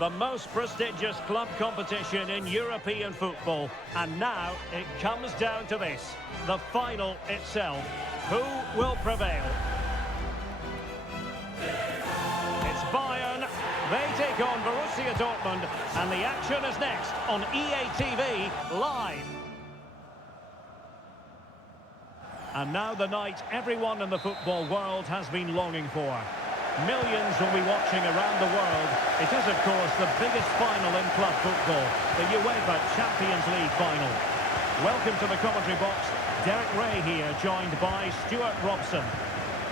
The most prestigious club competition in European football. And now it comes down to this, the final itself. Who will prevail? It's Bayern. They take on Borussia Dortmund. And the action is next on EA TV Live. And now the night everyone in the football world has been longing for. Millions will be watching around the world. It is, of course, the biggest final in club football, the UEFA Champions League final. Welcome to the commentary box. Derek Ray here, joined by Stuart Robson.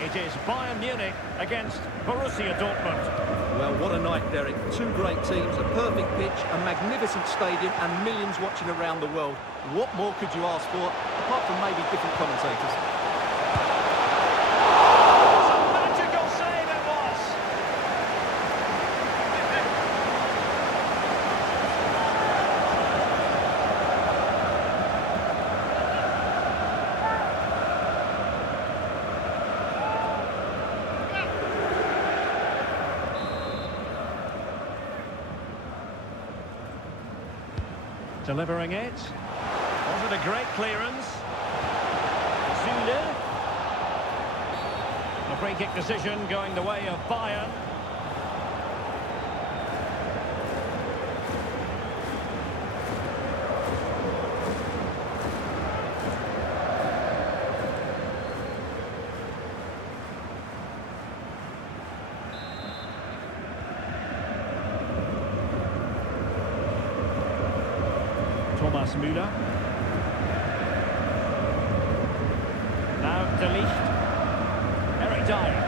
It is Bayern Munich against Borussia Dortmund. Well, what a night, Derek. Two great teams, a perfect pitch, a magnificent stadium, and millions watching around the world. What more could you ask for, apart from maybe different commentators? It's a magical save it was. Delivering it. Was it a great clearance? Zule. A free kick decision going the way of Bayern. Thomas Müller. Now De Ligt. Eric Dyer.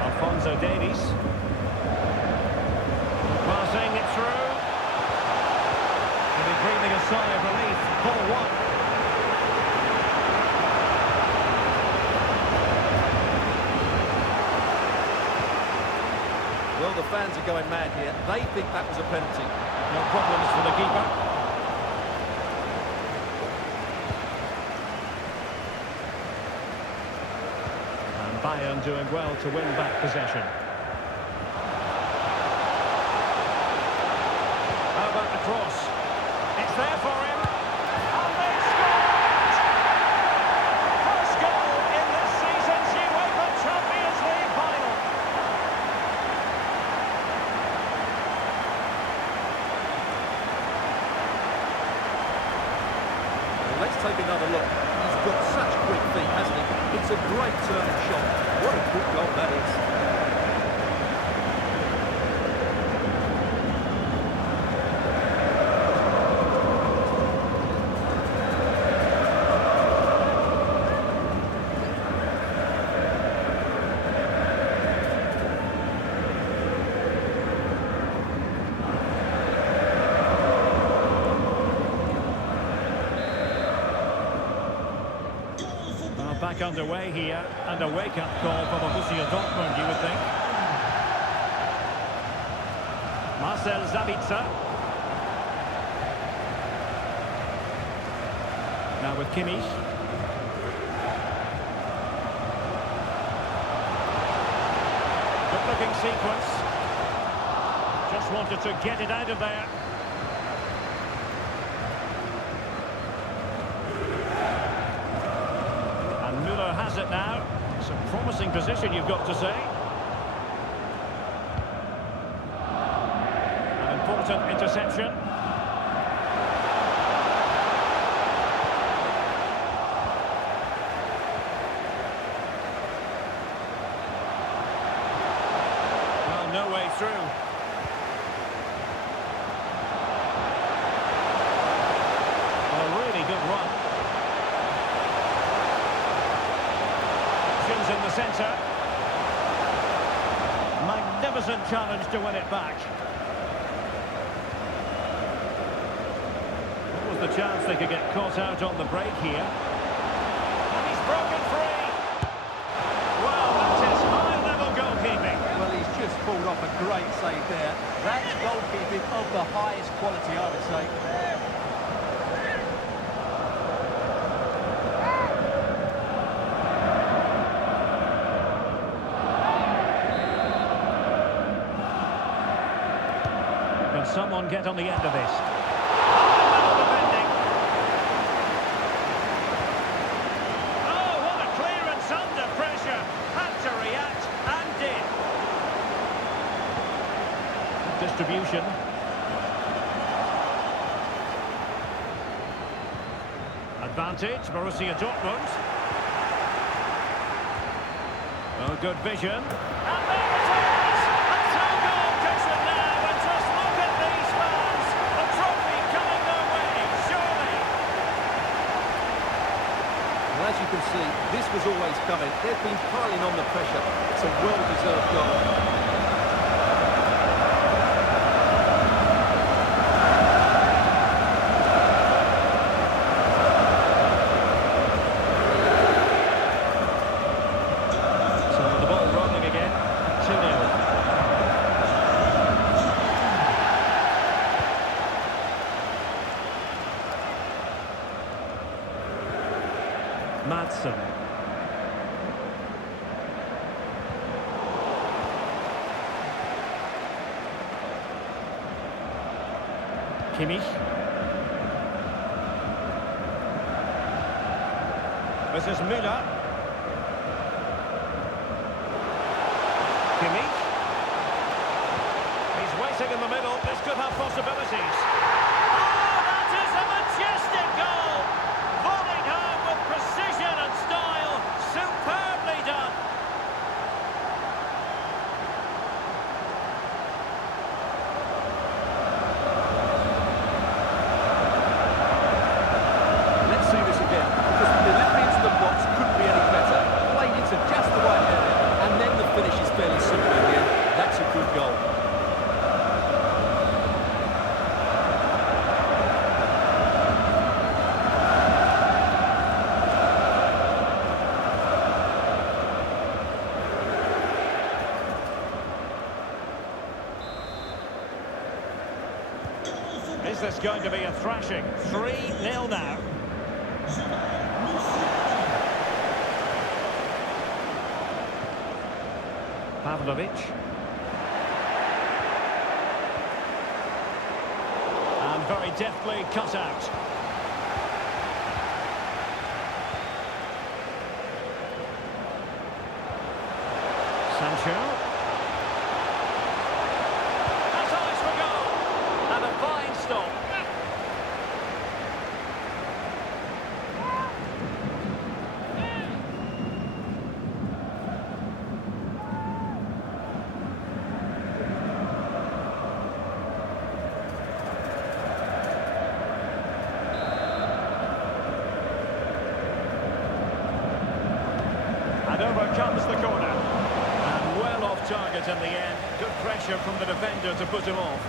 Alphonso Davies. Passing it through. He'll be breathing a sigh of relief. Ball one. Well, the fans are going mad here. They think that was a penalty. No problems for the keeper. Bayern doing well to win back possession. How about the cross? It's there for him. And they scored! First goal in this season's UEFA Champions League final. Well, let's take another look. He's got such quick feet, hasn't he? It's a great turning shot. What a good goal that is. Back underway here, and a wake-up call for Borussia Dortmund, you would think. Marcel Sabitzer. Now with Kimmich. Good-looking sequence. Just wanted to get it out of there. Müller has it now. It's a promising position, you've got to say. An important interception. Well, no way through. Well, a really good run. In the centre. Magnificent challenge to win it back. What was the chance they could get caught out on the break here? And he's broken free. Well, that is high-level goalkeeping. Well, he's just pulled off a great save there. That's goalkeeping of the highest quality, I would say. Could someone get on the end of this? Well defending. Oh, what a clearance under pressure. Had to react and did. Distribution. Advantage, Borussia Dortmund. Oh, good vision. And there it is! A two-goal cushion now, and just look at these fans. A trophy coming their way, surely. Well, as you can see, this was always coming. They've been piling on the pressure. It's a well-deserved goal. Madsen. Kimmich. This is Müller. Kimmich. He's waiting in the middle. This could have possibilities. Oh, that is a majestic goal! Volleyed home with precision and style. Superbly done. Let's see this again, because the delivery into the box couldn't be any better. Played into just the right area, and then the finish is fairly simple in the end. That's a good goal. Is this going to be a thrashing? 3-0 now. Pavlovic. And very deftly cut out. Sancho. That's eyes for goal. And a fine stop. And over comes the corner. And well off target in the end. Good pressure from the defender to put him off.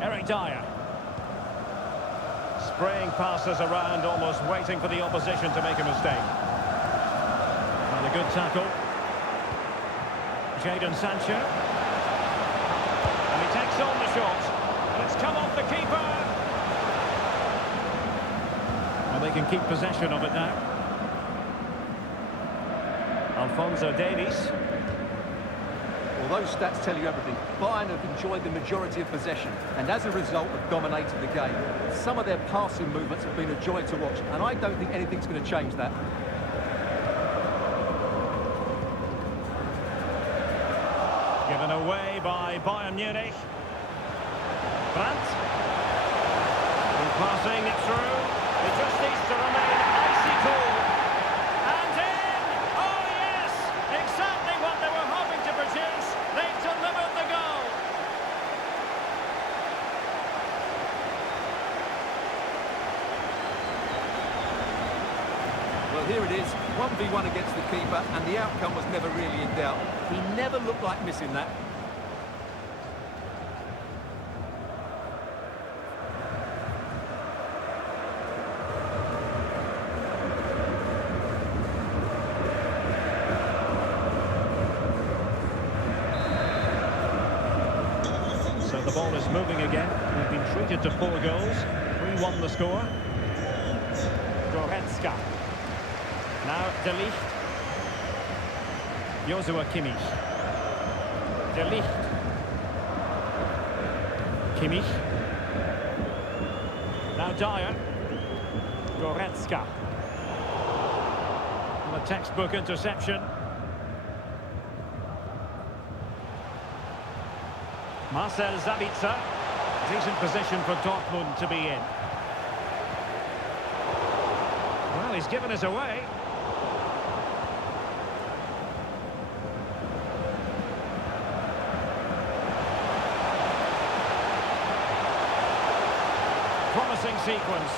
Eric Dyer. Spraying passes around, almost waiting for the opposition to make a mistake. And a good tackle. Jadon Sancho. And he takes on the shot. And it's come off the keeper. Well, they can keep possession of it now. Alphonso Davies. Well, those stats tell you everything. Bayern have enjoyed the majority of possession, and as a result have dominated the game. Some of their passing movements have been a joy to watch, and I don't think anything's going to change that. Given away by Bayern Munich. Brandt. And passing it through. It just needs to remain icy cool. And in! Oh yes! Exactly what they were hoping to produce. They've delivered the goal. Well, here it is, 1v1 against the keeper, and the outcome was never really in doubt. He never looked like missing that. So the ball is moving again. We've been treated to 4 goals. 3-1 the score. Goretzka. Now De Ligt. Joshua Kimmich. De Ligt. Kimmich. Now Dyer. Goretzka. And a textbook interception. Marcel Sabitzer. Decent position for Dortmund to be in. Well, he's given us away. Promising sequence.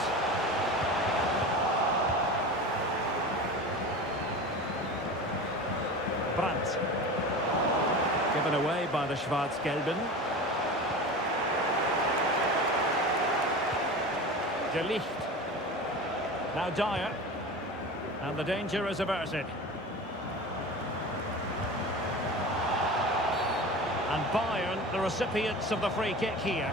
Brandt. Given away by the Schwarz-Gelben. De Ligt. Now Dyer. And the danger is averted. And Bayern, the recipients of the free kick here.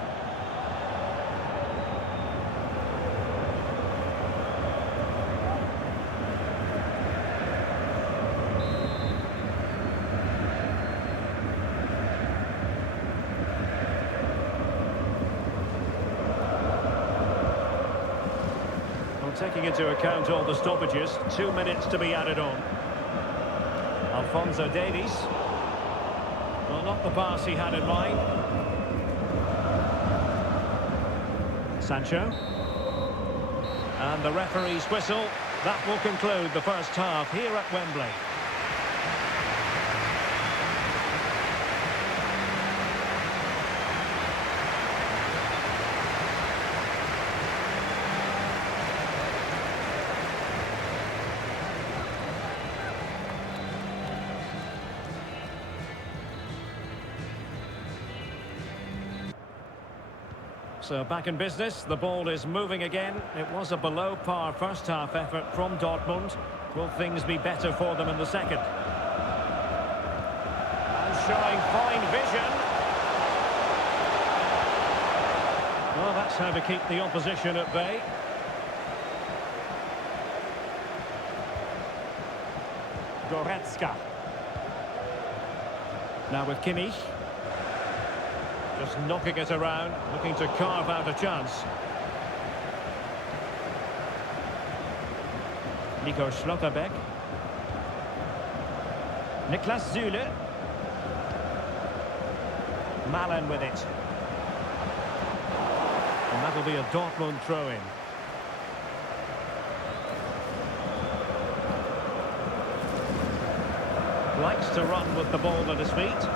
Taking into account all the stoppages, 2 minutes to be added on. Alphonso Davies. Well, not the pass he had in mind. Sancho. And the referee's whistle. That will conclude the first half here at Wembley. So back in business, the ball is moving again. It was a below-par first-half effort from Dortmund. Will things be better for them in the second? And showing fine vision. Well, that's how to keep the opposition at bay. Goretzka. Now with Kimmich. Just knocking it around, looking to carve out a chance. Nico Schlotterbeck. Niklas Süle. Malen with it. And that'll be a Dortmund throw-in. Likes to run with the ball at his feet.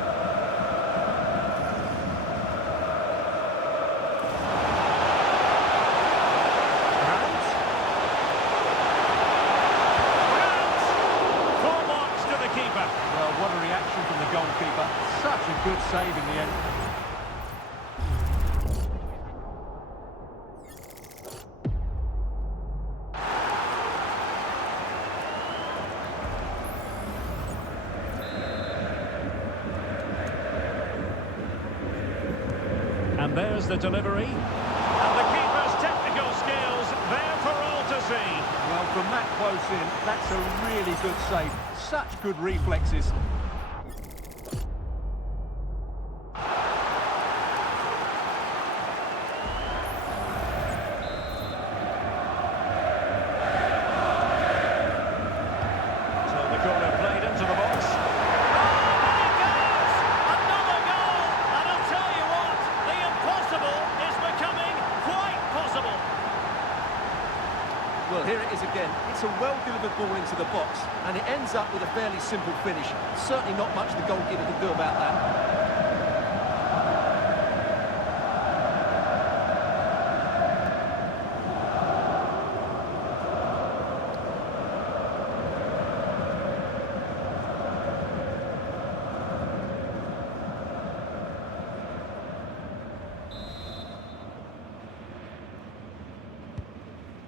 Goalkeeper, such a good save in the end. And there's the delivery. And the keeper's technical skills there for all to see. Well, from that close in, that's a really good save. Such good reflexes. Well, here it is again. It's a well-delivered ball into the box, and it ends up with a fairly simple finish. Certainly not much the goalkeeper can do about that.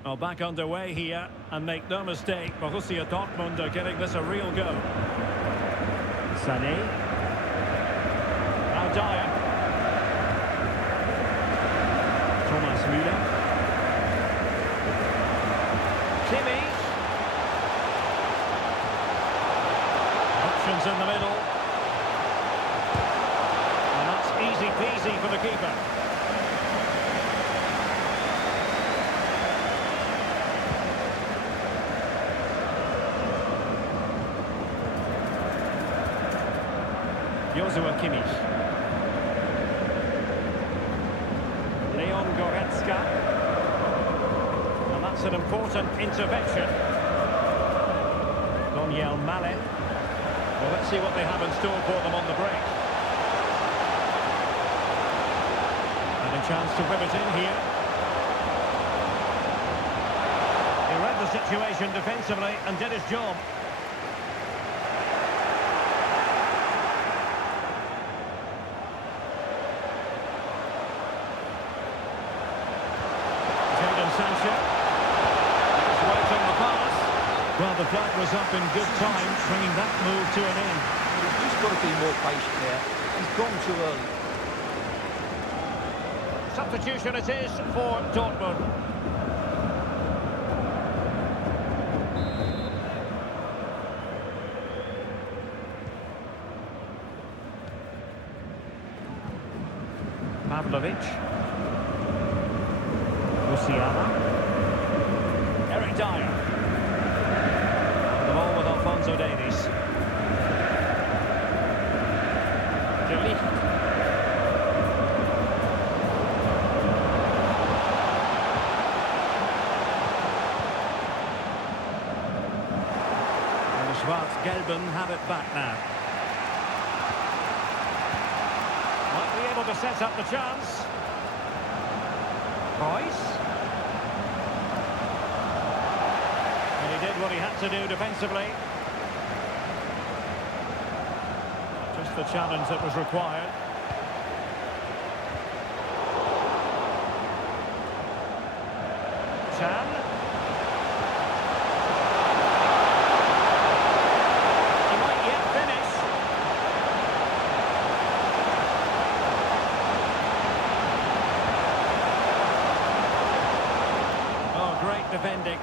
Well, back underway here, and make no mistake, Borussia Dortmund are giving this a real go. Sané. Now Dyer. in the middle. And that's easy peasy for the keeper. Joshua Kimmich. Leon Goretzka. And that's an important intervention. Daniel Male. Well, let's see what they have in store for them on the break. And a chance to whip it in here. He read the situation defensively and did his job. Well, the flag was up in good time, bringing that move to an end. He's just got to be more patient there. He's gone too early. Substitution it is for Dortmund. Pavlovic. Musiala. Eric Dyer. The ball with Alphonso Davies. De Ligt. And the Schwarz-Gelben have it back now. Might be able to set up the chance. Royce. And he did what he had to do defensively. Just the challenge that was required. Chan. He might yet finish. Oh, great defending.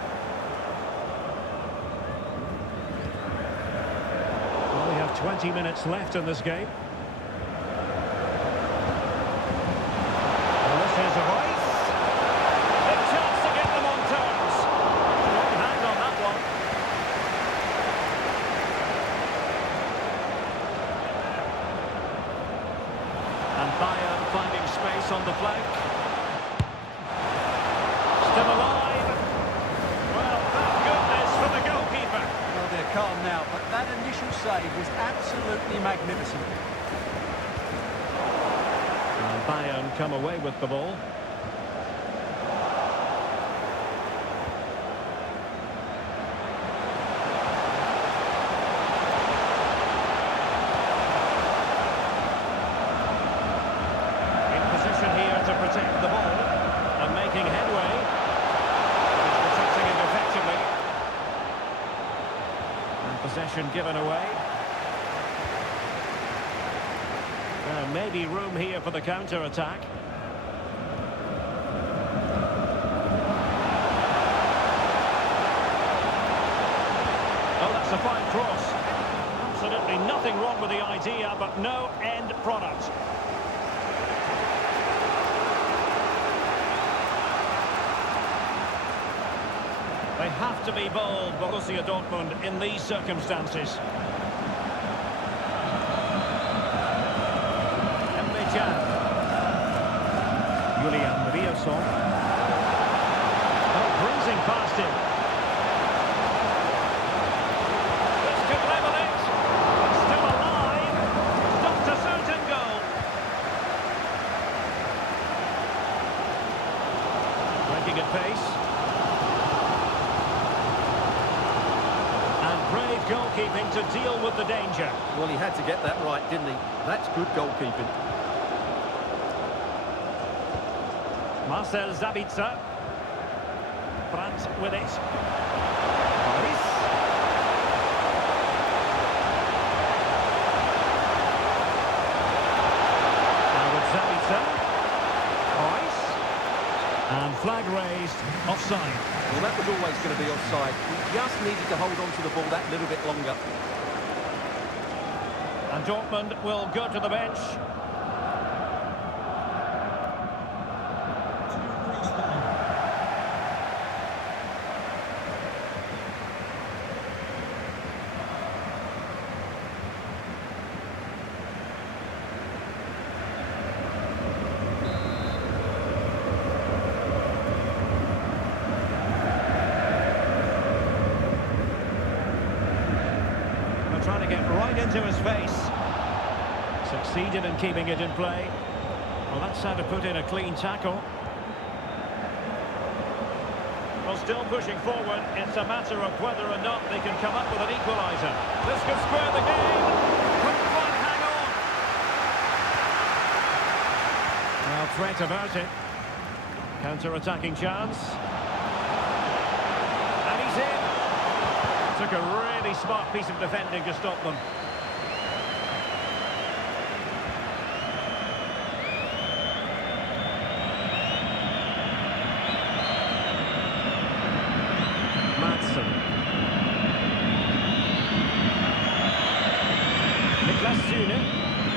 Well, we have 20 minutes left in this game. Well, this is Royce. Big chance to get them on terms. Long hand on that one. And Bayern finding space on the flank. Still alive. Well, thank goodness for the goalkeeper. Well, they're calm now, but that initial save was absolutely magnificent. And Bayern come away with the ball. In position here to protect the ball and making headway. He's protecting it effectively. And possession given away. Maybe room here for the counter-attack. Oh, that's a fine cross. Absolutely nothing wrong with the idea, but no end product. They have to be bold, Borussia Dortmund, in these circumstances. Julian Riasson. Oh, breezing past him. This could level it. Still alive. Stopped a certain goal. Breaking at pace. And brave goalkeeping to deal with the danger. Well, he had to get that right, didn't he? That's good goalkeeping. Marcel Sabitzer. Brandt with it. Royce. Now with Sabitzer. Royce. And flag raised. Offside. Well, that was always going to be offside. He just needed to hold on to the ball that little bit longer. And Dortmund will go to the bench. Trying to get right into his face. Succeeded in keeping it in play. Well, that's how to put in a clean tackle. Well, still pushing forward. It's a matter of whether or not they can come up with an equaliser. This could square the game. Couldn't quite hang on. Well, threat about it. Counter-attacking chance. And he's in. Took a really smart piece of defending to stop them. Madsen. Niklas Süle.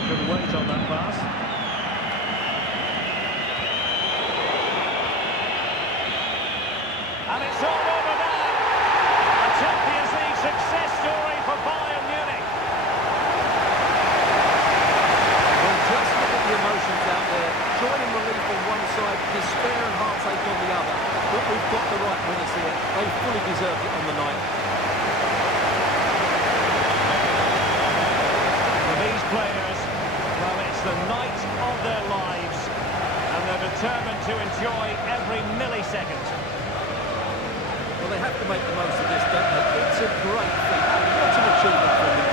Couldn't wait on that pass. And it's all over now. Champions League success story for Bayern Munich. Well, just look at the emotions out there. Joy and relief on one side, despair and heartache on the other. But we've got the right winners here. They fully deserved it on the night. For these players, well, it's the night of their lives. And they're determined to enjoy every millisecond. Well, they have to make the most of this, don't they? It's a great feat. What an achievement for them.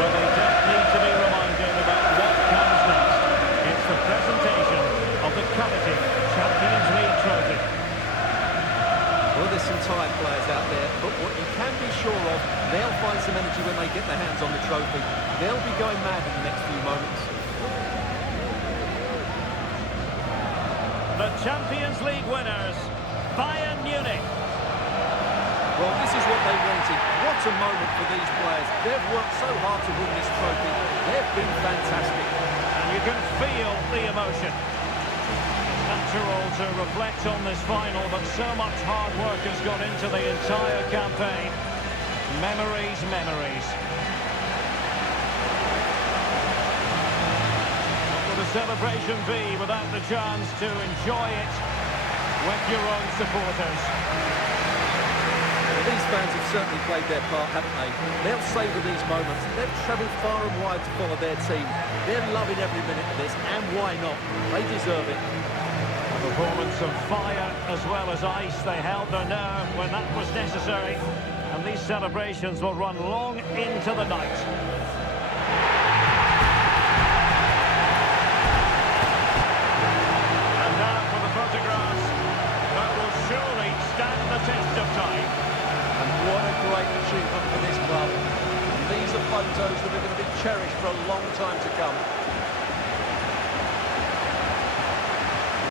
Well, they don't need to be reminded about what comes next. It's the presentation of the coveted Champions League trophy. Well, there's some tired players out there, but what you can be sure of, they'll find some energy when they get their hands on the trophy. They'll be going mad in the next few moments. The Champions League winners, Bayern Munich. Well, this is what they wanted. What a moment for these players. They've worked so hard to win this trophy. They've been fantastic. And you can feel the emotion. Natural to reflect on this final, but so much hard work has gone into the entire campaign. Memories, memories. What would a celebration be without the chance to enjoy it with your own supporters? Well, these fans have certainly played their part, haven't they? They'll savour these moments. They've travelled far and wide to follow their team. They're loving every minute of this, and why not? They deserve it. A performance of fire as well as ice. They held their nerve when that was necessary. And these celebrations will run long into the night. And now for the photographs that will surely stand the test of time. And what a great achievement for this club. These are photos that are going to be cherished for a long time to come.